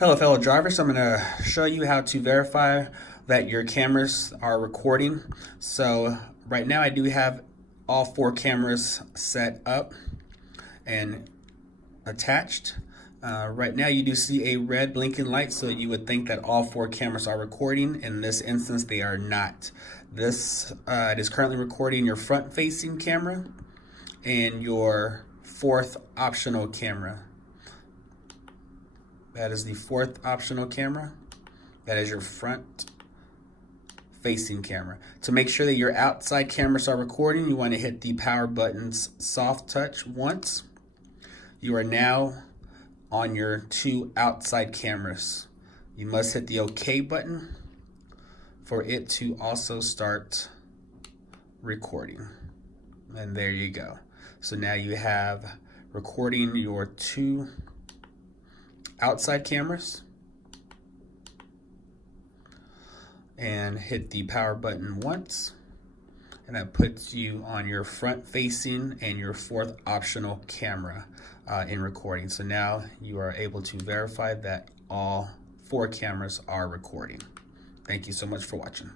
Hello fellow drivers, I'm going to show you how to verify that your cameras are recording. So right now I do have all 4 cameras set up and attached. Right now you do see a red blinking light, so you would think that all 4 cameras are recording. In this instance they are not. It is currently recording your front facing camera and your 4th optional camera. That is the 4th optional camera. That is your front facing camera. To make sure that your outside cameras are recording, you want to hit the power button's soft touch once. You are now on your 2 outside cameras. You must hit the OK button for it to also start recording. And there you go. So now you have recording your 2 outside cameras, and hit the power button once, and that puts you on your front facing and your 4th optional camera in recording. So now you are able to verify that all 4 cameras are recording. Thank you so much for watching.